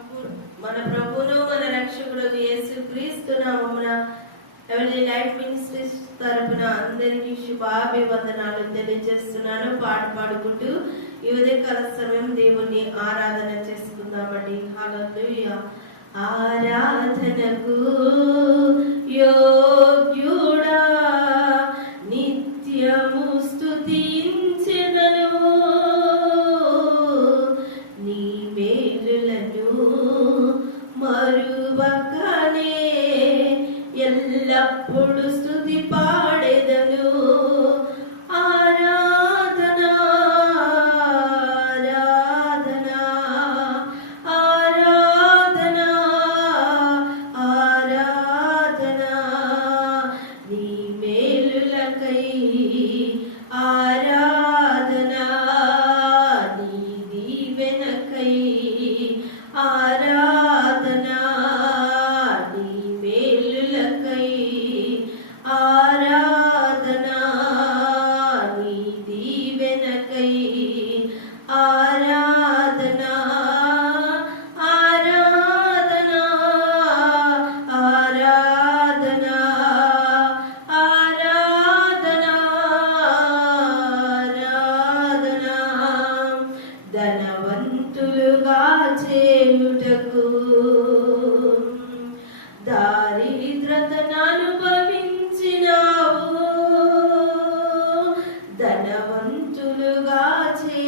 మన ప్రభువును మన రక్షకుడు యేసు క్రీస్తు నామమున ఎవరి లైఫ్ మినిస్ట్రీస్ తరపున అందరికీ శుభాభివందనాలు తెలియజేస్తున్నాను. పాట పాడుకుంటూ ఈ ఉదయకాల సమయం దేవుణ్ణి ఆరాధన చేసుకుందామండి. హల్లెలూయా ఆరాధనకు యోగ్యుడా ఎల్లప్పుడు స్తుతి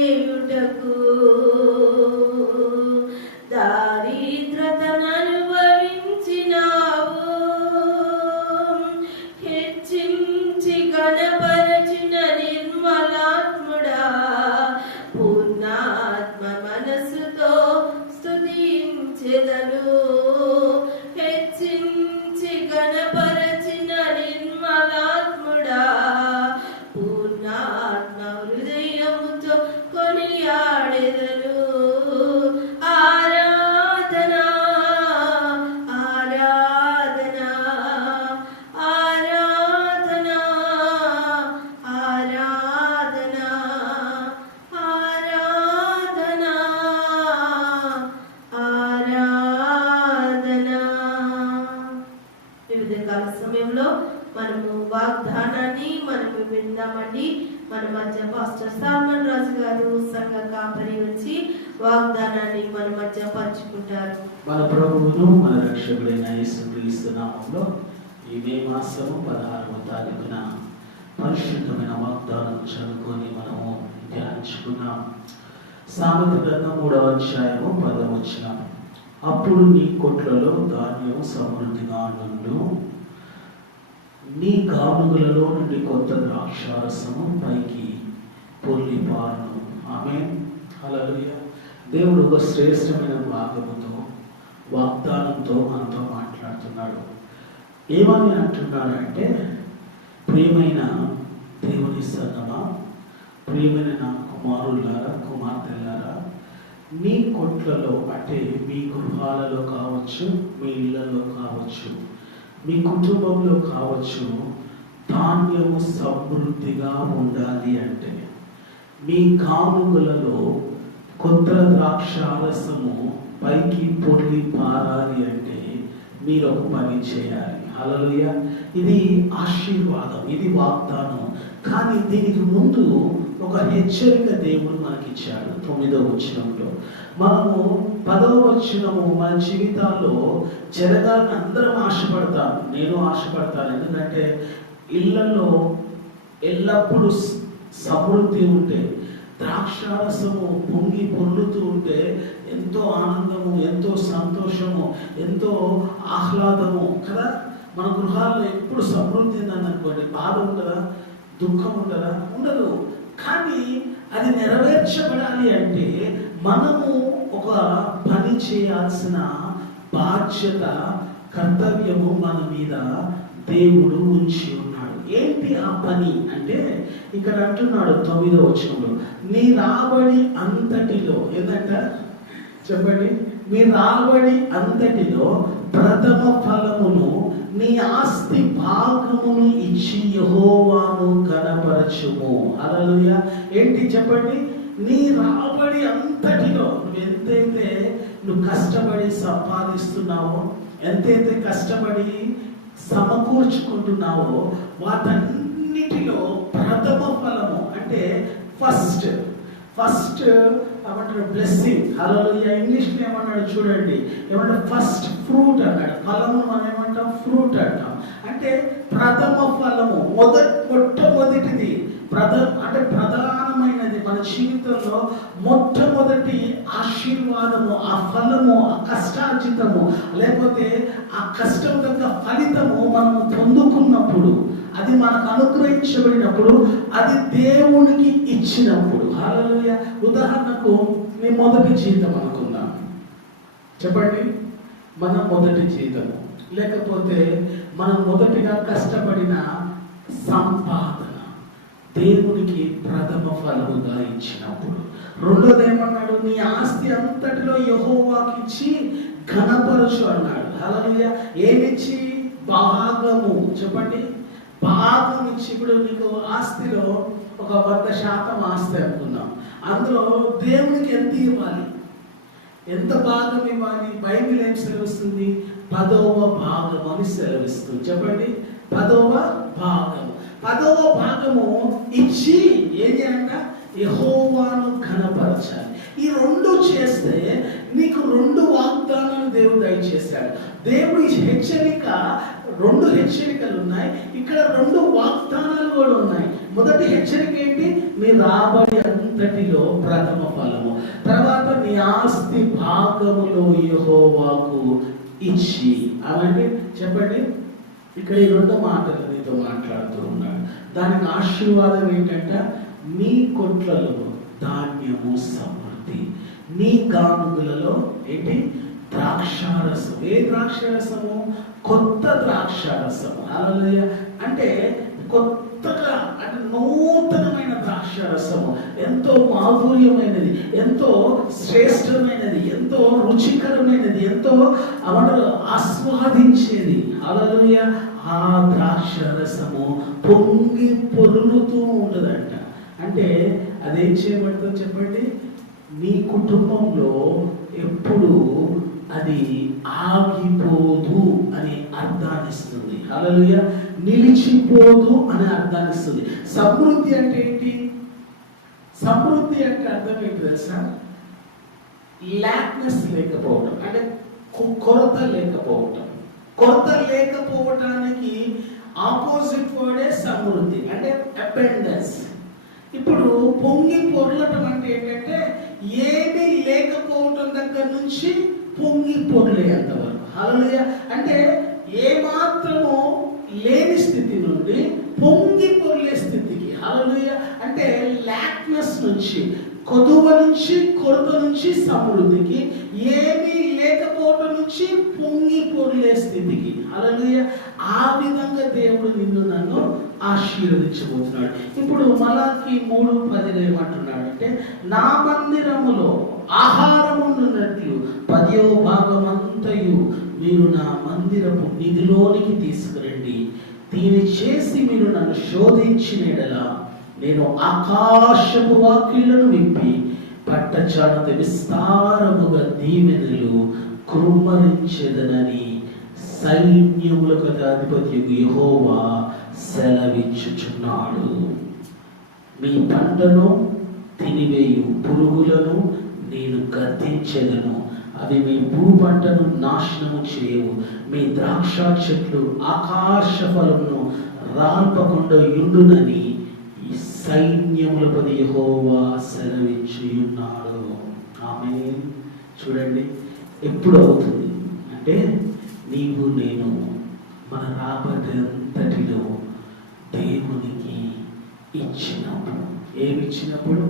చేయుటకు యేసుక్రీస్తు నామంలో ఈ మే మాసము పదహారవ తారీఖున పరిశుద్ధమైన వాగ్దానం చదువుకొని మనము ధ్యానించుకున్నాం. సామెత గ్రంథం మూడవ అధ్యాయము పదవచ్చిన అప్పుడు నీ కొట్లలో ధాన్యం సమృద్ధిగా నుండు నీ గానుగులలో నుండి కొత్త ద్రాక్షారసము పైకి పొల్లి పారును ఆమె హల్లెలూయా. దేవుడు ఒక శ్రేష్టమైన భాగముతో వాగ్దానంతో మనతో అంటున్నాడు. ఏమని అంటున్నాడు అంటే ప్రియమైన దేవుని సంగమా ప్రియమైన నా కుమారులారా కుమార్తెలారా మీ కొట్లలో అంటే మీ గృహాలలో కావచ్చు మీ ఇళ్ళలో కావచ్చు మీ కుటుంబంలో కావచ్చు ధాన్యము సమృద్ధిగా ఉండాలి అంటే మీ కానుకలలో కొత్త ద్రాక్షారసము పైకి పొడి పారాలి అంటే మీరు ఒక పని చేయాలి అలలుయ ఇది ఆశీర్వాదం ఇది వాగ్దానం. కానీ దీనికి ముందు ఒక హెచ్చరిక దేవుడు మనకిచ్చాడు తొమ్మిదవ వచనంలో. మనము పదవ వచనము మన జీవితాల్లో జరగాలని అందరం ఆశపడతాం నేను ఆశపడతాను. ఎందుకంటే ఇళ్ళలో ఎల్లప్పుడూ సమృద్ధి ఉంటే ద్రాక్షారసము పొంగి పొర్లుతూ ఉంటే ఎంతో ఆనందము ఎంతో సంతోషము ఎంతో ఆహ్లాదము. కదా? మన గృహాల్లో ఎప్పుడు సమృద్ధి ఉందనుకోండి అనుకోండి బాధ ఉండదా? దుఃఖం ఉండదా? ఉండదు. కానీ అది నెరవేర్చబడాలి అంటే మనము ఒక పని చేయాల్సిన బాధ్యత కర్తవ్యము మన మీద దేవుడు ఉంచి ఉన్నాడు. ఏంటి ఆ పని అంటే ఇక్కడ అంటున్నాడు తొమ్మిదో వచనంలో నీ రాబడి అంతటిలో ఏంటంట చెప్పండి. మీ రాబడి అంతటిలో ప్రథమ ఫలమును నీ ఆస్తి భాగమును ఇచ్చి యహోవాను కనపరచుము. అలా ఏంటి చెప్పండి? నీ రాబడి అంతటిలో నువ్వు ఎంతైతే నువ్వు కష్టపడి సంపాదిస్తున్నావో ఎంతైతే కష్టపడి సమకూర్చుకుంటున్నావో వాటన్నిటిలో ప్రథమ ఫలము అంటే ఫస్ట్ ఫస్ట్ ఏమంటారు బ్లెస్సింగ్ హలో ఇంగ్లీష్ ఏమన్నాడు చూడండి. ఏమంటే ఫస్ట్ ఫ్రూట్ అన్నాడు. ఫలము మనం ఏమంటాం? ఫ్రూట్ అంటాం. అంటే ప్రథమ ఫలము మొదటి మొట్టమొదటిది ప్రధ అంటే ప్రధానమైనది మన జీవితంలో మొట్టమొదటి ఆశీర్వాదము ఆ ఫలము ఆ కష్టార్జితము లేకపోతే ఆ కష్టం యొక్క ఫలితము మనము పొందుకున్నప్పుడు అది మనకు అనుగ్రహించబడినప్పుడు అది దేవునికి ఇచ్చినప్పుడు. హల్లెలూయా. ఉదాహరణకు నీ మొదటి జీతం అనుకుందాం. చెప్పండి. మన మొదటి జీతము లేకపోతే మనం మొదటిగా కష్టపడిన సంపాదన దేవునికి ప్రథమ ఫలముగా ఇచ్చినప్పుడు. రెండోది ఏమన్నాడు నీ ఆస్తి అంతటిలో యహోవాకిచ్చి ఘనపరచు అన్నాడు. హల్లెలూయా. ఏమిచ్చి? భాగము. చెప్పండి. భాగం నుంచి ఇప్పుడు నీకు ఆస్తిలో ఒక వంద శాతం ఆస్తి అనుకుందాం అందులో దేవునికి ఎంత ఇవ్వాలి? ఎంత భాగం ఇవ్వాలి? బైబిల్ ఏం సెలవిస్తుంది? పదవ భాగం అని సెలవిస్తుంది. చెప్పండి. పదవ భాగం. పదవ భాగము ఇచ్చి ఏం చేయాలంట? యహోవాను ఘనపరచాలి. ఈ రెండు చేస్తే నీకు రెండు వాగ్దానాలు దేవుడు దయచేశాడు. దేవుడి హెచ్చరిక రెండు హెచ్చరికలు ఉన్నాయి. ఇక్కడ రెండు వాగ్దానాలు కూడా ఉన్నాయి. మొదటి హెచ్చరిక ఏంటి? నీ రాబడి అంతటిలో ప్రథమ ఫలము. తర్వాత నీ ఆస్తి భాగములో యహోవాకు ఇచ్చి. అలాంటి చెప్పండి. ఇక్కడ ఈ రెండు మాటలు నీతో మాట్లాడుతూ ఉన్నాడు. దానికి ఆశీర్వాదం ఏంటంటే? నీ కొట్లలో ధాన్యము సమృద్ధి నీ గానుగులలో ఏంటి? ద్రాక్షారసం. ఏ ద్రాక్షారసము? కొత్త ద్రాక్షారసము. అలలయ అంటే కొత్తగా అంటే నూతనమైన ద్రాక్షారసము. ఎంతో మాధుర్యమైనది ఎంతో శ్రేష్టమైనది ఎంతో రుచికరమైనది ఎంతో అవంటారు ఆస్వాదించేది. అలలుయ ఆ ద్రాక్షారసము పొంగి పొరులుతూ ఉండదంట అంటే అదేం చేయబడుతుందో చెప్పండి? నీ కుటుంబంలో ఎప్పుడు అది ఆగిపోదు అనే అర్థాన్ని ఇస్తుంది. నిలిచిపోదు అనే అర్థాన్ని ఇస్తుంది. సమృద్ధి అంటే ఏంటి? సమృద్ధి అంటే అర్థం ఏంటి తెలుసా? లాక్నెస్ లేకపోవటం. అంటే కొరత లేకపోవటం. కొరత లేకపోవటానికి ఆపోజిట్ వర్డే సమృద్ధి. అంటే అపెండెన్స్ ఇప్పుడు పొంగి పొర్లటం అంటే ఏంటంటే ఏమీ లేకపోవటం దగ్గర నుంచి పొంగి పొర్లేంత వరకు. హల్లెలూయ అంటే ఏమాత్రము లేని స్థితి నుండి పొంగి పొర్లే స్థితికి. హల్లెలూయ అంటే లాక్నెస్ నుంచి కొదువ నుంచి కొరత నుంచి సమృద్ధికి ఏమీ లేకపోవటం నుంచి పొంగి పొర్లే స్థితికి. హల్లెలూయ ఆ విధంగా దేవుడు నిన్ను నన్ను ఆశీర్వదించబోతున్నాడు. ఇప్పుడు మలాకి మూడు పదిలో ఏమంటున్నాడు అంటే నా మందిరములో ఆహారము ఉన్నట్లు పదో భాగమంతయు మీరు నా మందిరపు నిధిలోనికి తీసుకురండి. దీన్ని చేసి మీరు నన్ను శోధించిన ఎడలా నేను ఆకాశపు వాక్యులను విప్పి పట్టచాట విస్తారముగా దీవెనలు కృమ్మరించెదనని సైన్యములకు అధిపతి యహోవా సెలవిచ్చుచున్నాడు. మీ పంటను తినివేయు పురుగులను నేను గద్దించెదను. అవి మీ భూ పంటను నాశనము చేయవు. మీ ద్రాక్ష చెట్లు ఆకాశ ఫలమును రాల్పకుండా యుండునని ఈ సైన్యములపది యెహోవా సెలవిచ్చియున్నాడు ఆమె చూడండి ఎప్పుడు అవుతుంది? అంటే నీవు నేను మన రాబడంతటిలో దేవునికి ఇచ్చినప్పుడు ఏమి ఇచ్చినప్పుడు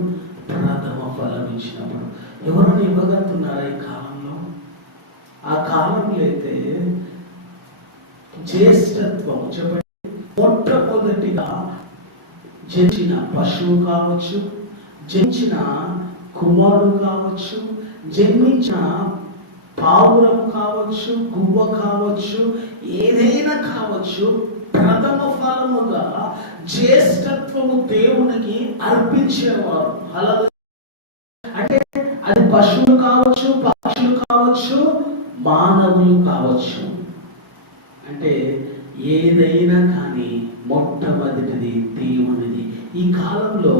ప్రథమ ఫలం ఇచ్చినప్పుడు. ఎవరైనా ఇవ్వగలుగుతున్నారా ఈ కాలంలో? ఆ కాలంలో అయితే జ్యేష్ఠత్వం చెప్పండి. మొట్టమొదటిగా జంచిన పశువు కావచ్చు జంచిన కుమారుడు కావచ్చు జన్మించిన పావురం కావచ్చు గువ్వ కావచ్చు ఏదైనా కావచ్చు ప్రథమ ఫలముగా జ్యేష్ఠత్వము దేవునికి అర్పించేవారు. అలా అంటే అది పశువులు కావచ్చు పక్షులు కావచ్చు మానవులు కావచ్చు. అంటే ఏదైనా కానీ మొట్టమొదటిది దేవునిది. ఈ కాలంలో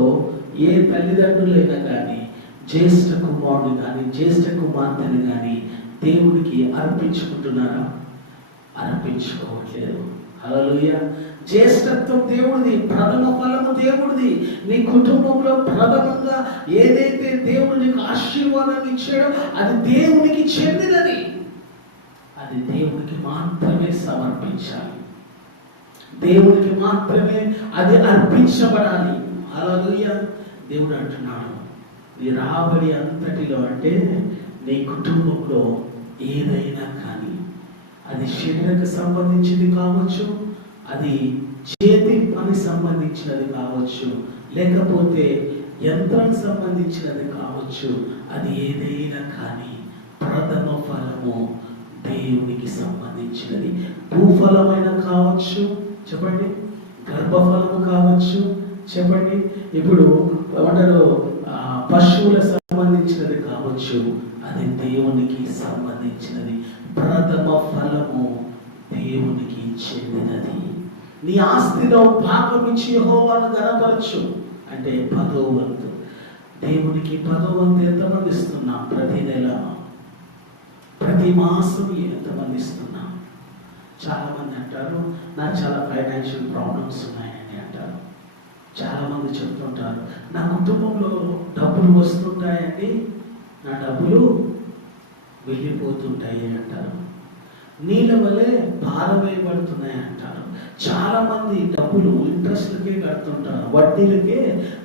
ఏ తల్లిదండ్రులైనా కానీ జ్యేష్ఠ కుమారుడు కానీ జ్యేష్ఠ కుమార్తెని కానీ దేవునికి అర్పించుకుంటున్నారా? అర్పించుకోవట్లేదు. అలలుయ జ్యేష్ఠత్వం దేవుడిది ప్రథమ ఫలము దేవుడిది. నీ కుటుంబంలో ప్రథమంగా ఏదైతే దేవుడు నీకు ఆశీర్వాదాన్ని ఇచ్చాడో అది దేవునికి చెందినది. అది దేవునికి మాత్రమే సమర్పించాలి. దేవునికి మాత్రమే అది అర్పించబడాలి. అలలుయ దేవుడు అంటున్నాడు నీ రాబడి అంతటిలో అంటే నీ కుటుంబంలో ఏదైనా కానీ అది శరీరకు సంబంధించింది కావచ్చు అది చేతి పని సంబంధించినది కావచ్చు లేకపోతే యంత్రానికి సంబంధించినది కావచ్చు అది ఏదైనా కానీ ప్రథమ ఫలము దేవునికి సంబంధించినది. భూఫలమైన కావచ్చు చెప్పండి. గర్భఫలము కావచ్చు చెప్పండి. ఇప్పుడు ఏమంటారు? పశువుల సంబంధించినది కావచ్చు అది దేవునికి సంబంధించినది. ప్రథమ ఫలము దేవునికి చెందినది నీ ఆస్తిలో భాగం ఇచ్చి యెహోవాను గనపరచు అంటే పదో వంతు దేవునికి పదో వంతు ఎంతమంది ఇస్తున్నాం ప్రతి నెల? ప్రతి మాసం ఎంతమంది ఇస్తున్నాం? చాలా మంది అంటారు నాకు చాలా ఫైనాన్షియల్ ప్రాబ్లమ్స్ ఉన్నాయని అంటారు. చాలామంది చెప్తుంటారు నా కుటుంబంలో డబ్బులు వస్తుంటాయండి నా డబ్బులు వెళ్ళిపోతుంటాయి అంటారు. నీళ్ళ వల్లే భారమైపడుతున్నాయి అంటారు. చాలా మంది డబ్బులు ఇంట్రెస్ట్లకే కడుతుంటారు. వడ్డీలకే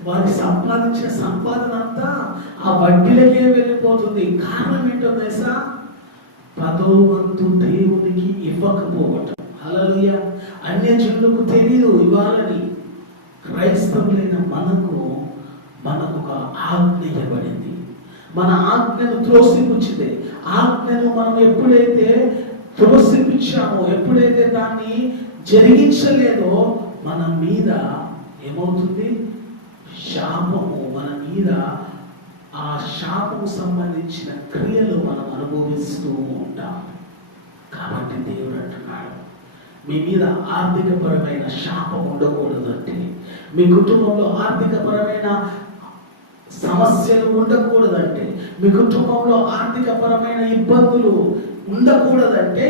వారి సంపాదించిన సంపాదన అంతా ఆ వడ్డీలకే వెళ్ళిపోతుంది. కారణం ఏంటో తెలుసా? పదో వంతు దేవునికి ఇవ్వకపోవటం. అలలుయ అన్య జనులకు తెలియదు ఇవ్వాలని క్రైస్తవులైన మనకు మనకు ఒక ఆజ్ఞ ఇవ్వబడింది. మన ఆజ్ఞను త్రోసిపుచ్చితే ఆజ్ఞను మనం ఎప్పుడైతే త్రోసిపుచ్చామో ఎప్పుడైతే దాన్ని జరిగించలేదో మన మీద ఏమవుతుంది? శాపము. మన మీద ఆ శాపము సంబంధించిన క్రియలు మనం అనుభవిస్తూ ఉంటాం. కాబట్టి దేవుడు అంటున్నాడు మీ మీద ఆర్థికపరమైన శాపం ఉండకూడదంటే మీ కుటుంబంలో ఆర్థికపరమైన సమస్యలు ఉండకూడదంటే మీ కుటుంబంలో ఆర్థికపరమైన ఇబ్బందులు ఉండకూడదంటే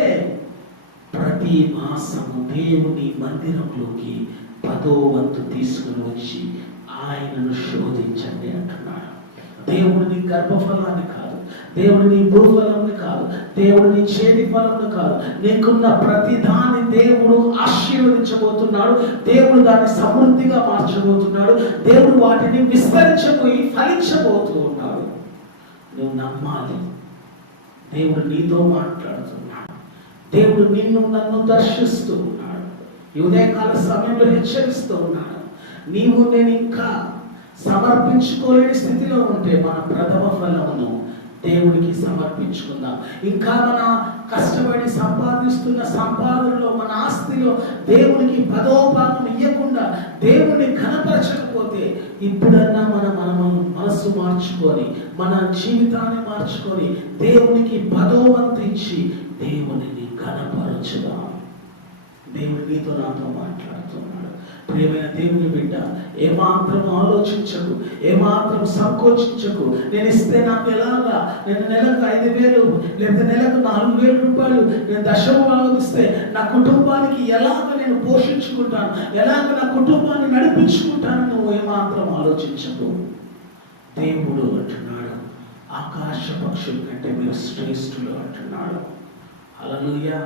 ప్రతి మాసము దేవుని మందిరంలోకి పదో వంతు తీసుకుని వచ్చి ఆయనను శోధించండి అంటున్నాడు. దేవుడిని గర్భఫలాన్ని కాదు. దేవుడు నీ భూఫలంలో కాదు. దేవుడిని చేతి ఫలంలో కాదు. నీకున్న ప్రతి దాన్ని దేవుడు ఆశీర్వదించబోతున్నాడు. దేవుడు దాన్ని సమృద్ధిగా మార్చబోతున్నాడు. దేవుడు వాటిని విస్తరించబోయి ఫలించబోతూ ఉన్నాడు నువ్వు నమ్మాలి. దేవుడు నీతో మాట్లాడుతున్నాడు. దేవుడు నిన్ను నన్ను దర్శిస్తూ ఉన్నాడు. ఉదయకాల సమయంలో హెచ్చరిస్తూ ఉన్నాడు. నీవు నేను ఇంకా సమర్పించుకోలేని స్థితిలో ఉంటే మన ప్రథమ ఫలమును దేవుడికి సమర్పించుకుందాం. ఇంకా మన కష్టపడి సంపాదిస్తున్న సంపాదనలో మన ఆస్తిలో దేవునికి పదోపాదం ఇవ్వకుండా దేవుడిని కనపరచకపోతే ఇప్పుడన్నా మన మనము మనస్సు మార్చుకొని మన జీవితాన్ని మార్చుకొని దేవునికి పదోవంతు ఇచ్చి దేవునిని కనపరచుదాం దేవుడు మీతో నాతో మాట్లాడుతున్నాం ప్రియమైన దేవుని బిడ్డ ఏమాత్రం ఆలోచించకు ఏమాత్రం సంకోచించకు. నేను ఇస్తే నాకు ఎలాగా? నేను నెలకు ఐదు వేలు లేదా నెలకు నాలుగు వేల రూపాయలు నేను దశమ భాగం ఇస్తే నా కుటుంబానికి ఎలాగ నేను పోషించుకుంటాను? ఎలాగ నా కుటుంబాన్ని నడిపించుకుంటాను? నువ్వు ఏమాత్రం ఆలోచించకు. దేవుడు అంటున్నాడు ఆకాశ పక్షుల కంటే మీరు శ్రేష్ఠులు అంటున్నాడు. అలలుయ్యా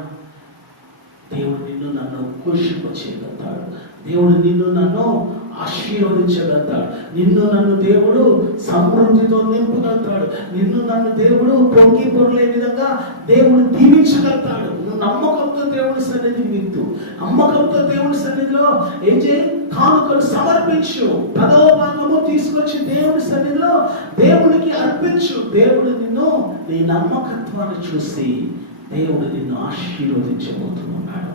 దేవుడు నిన్ను నన్ను పోషింపచేయగలుగుతాడు దేవుడు నిన్ను నన్ను ఆశీర్వదించగలుగుతాడు. నిన్ను నన్ను దేవుడు సమృద్ధితో నింపగలుగుతాడు. నిన్ను నన్ను దేవుడు పొంగి పొరలే విధంగా దేవుడు దీవించగలుగుతాడు. నువ్వు నమ్మకంతో దేవుడి సన్నిధి విత్తు నమ్మకంతో దేవుడి సన్నిధిలో ఏం చేయి? కానుకలు సమర్పించు. పదవ భాగము తీసుకొచ్చి దేవుడి సన్నిధిలో దేవుడికి అర్పించు. దేవుడు నిన్ను నీ నమ్మకత్వాన్ని చూసి దేవుడు నిన్ను ఆశీర్వదించబోతున్నాడు.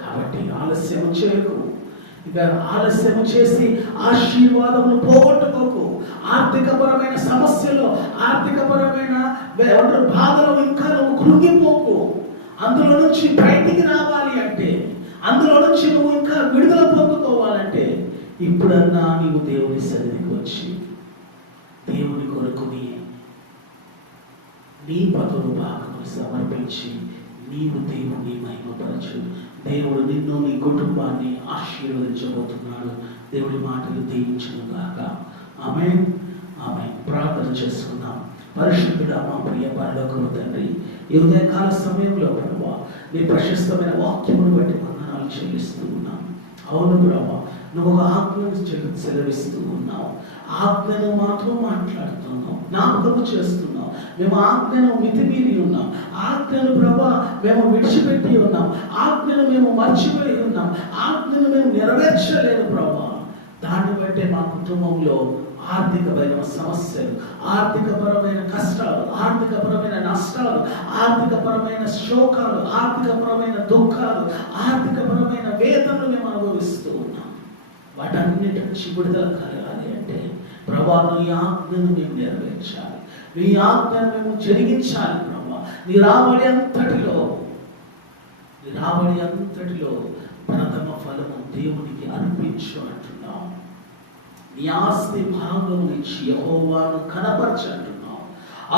కాబట్టి ఆలస్యం చేయకు. ఇక ఆలస్యం చేసి ఆశీర్వాదములు పోగొట్టుకోకు. ఆర్థికపరమైన సమస్యలు ఆర్థికపరమైన ఏమంటారు బాధలు ఇంకా నువ్వు కృంగిపోకు. అందులో నుంచి బయటికి రావాలి అంటే అందులో నుంచి నువ్వు ఇంకా విడుదల పొందుకోవాలంటే ఇప్పుడన్నా నీవు దేవుని సన్నిధికి వచ్చి దేవుని కొరకు నీ నీ పదవులు భాగములు సమర్పించి నీవు దేవుని మహిమపరచు. దేవుడు నిన్ను నీ కుటుంబాన్ని ఆశీర్వదించబోతున్నాడు. దేవుడి మాటలు దీవించను కాక ఆమె ఆమె ప్రార్థన చేసుకుందాం. పరిశుద్ధుడ మా ప్రియ పరలోకము తండ్రి ఈ ఉదయకాల సమయంలో ప్రభావ నీ ప్రశస్తమైన వాక్యమును బట్టి వందనాలు చెల్లిస్తూ ఉన్నాం. అవును ప్రభావ నువ్వు ఒక ఆజ్ఞను సెలవిస్తూ ఉన్నావు. ఆజ్ఞను మాత్రం మాట్లాడుతున్నావు. జ్ఞాపకము చేస్తున్నావు. మేము ఆజ్ఞను మితిమీరి ఉన్నాం. ఆజ్ఞను ప్రభా మేము విడిచిపెట్టి ఉన్నాం. ఆజ్ఞను మేము మర్చిపోయి ఉన్నాం. ఆజ్ఞను మేము నెరవేర్చలేదు ప్రభా. దాన్ని బట్టే మా కుటుంబంలో ఆర్థికపరమైన సమస్యలు ఆర్థికపరమైన కష్టాలు ఆర్థికపరమైన నష్టాలు ఆర్థికపరమైన శోకాలు ఆర్థికపరమైన దుఃఖాలు ఆర్థికపరమైన వేదనలు మేము అనుభవిస్తూ ఉన్నాం. వాటన్నిటి నుంచి విడుదల కలగాలి అంటే ప్రభా నీ ఆజ్ఞను మేము నెరవేర్చాలి. నీ ఆజ్ఞను మేము జరిగించాలి ప్రభా. నీ రాబడి అంతటిలో నీ రాబడి అంతటిలో ప్రథమ ఫలము దేవునికి అర్పించు అంటున్నాం. నీ ఆస్తి భాగం నుంచి యహోవాను కనపరచు అంటున్నావు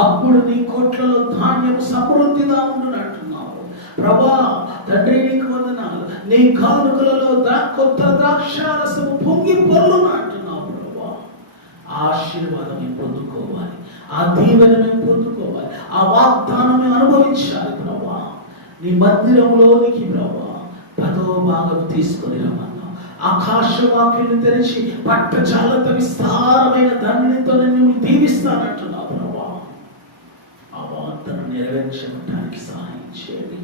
అప్పుడు నీ కొట్లలో ధాన్యం సమృద్ధిగా ఉండునంటున్నావు ప్రభా తండ్రి నీకు వందనాలు. నీ కానుకలలో ద్రా కొత్త ద్రాక్షారసము పొంగి పొర్లును అంటున్నావు ప్రభా. ఆశీర్వాదం పొందుకోవాలి. ఆ దీవెన మేము పొందుకోవాలి. ఆ వాగ్దానం మేము అనుభవించాలి ప్రభా. నీ మందిరంలోనికి ప్రభా పదో భాగం తీసుకొని రమ్మన్నావు. ఆకాశవాక్యుని తెరిచి పట్టజాలత విస్తారమైన ధన్యతో నేను దీవిస్తానంటున్నావు ప్రభా. ఆ వార్తను నెరవేర్చడానికి సహాయం చేయండి.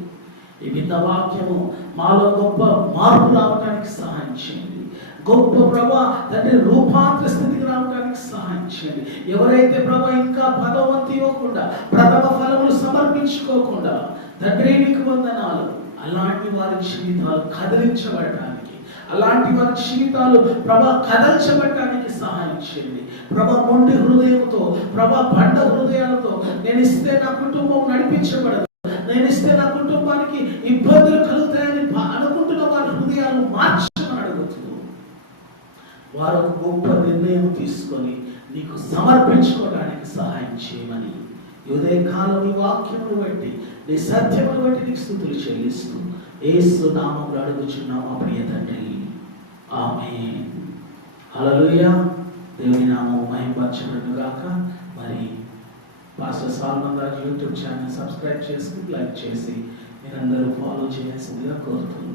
ఈ వాక్యము మాలో గొప్ప మార్పు రావడానికి సహాయం చేయండి గొప్ప ప్రభా తండ్రి రూపాంతర స్థితికి రావడానికి సహాయం చేయండి ఎవరైతే ప్రభా ఇంకా పదవంతి ఇవ్వకుండా ప్రథమ ఫలములు సమర్పించుకోకుండా తండ్రి నీకు వందనాలు. అలాంటి వారి జీవితాలు కదిలించబడటానికి అలాంటి వారి జీవితాలు ప్రభా కదల్చబడటానికి సహాయం చేయండి ప్రభా మొండి హృదయంతో ప్రభా బండ హృదయాలతో నేను ఇస్తే నా కుటుంబం నడిపించబడదు. నేను ఇస్తే నా కుటుంబానికి ఇబ్బందులు కలుగుతాయని అనుకుంటున్న వారి హృదయాలు మార్చమని అడుగుతుంది వారు ఒక గొప్ప నిర్ణయం తీసుకొని నీకు సమర్పించుకోవడానికి సహాయం చేయమని ఉదయకాలం ఈ వాక్యమును బట్టి నీ సత్యమును బట్టి నీకు స్థుతులు చెల్లిస్తూ ఏసు నామములు అడుగుచున్నాం మా ప్రియ తండ్రి. ఆమె అలలుయ దేవుని నామం మహింపరచబడును గాక. మరి pastor Solomon Raju YouTube channel subscribe చేసి లైక్ చేసి అందరూ ఫాలో చేయాల్సిందిగా కోరుతున్నాను.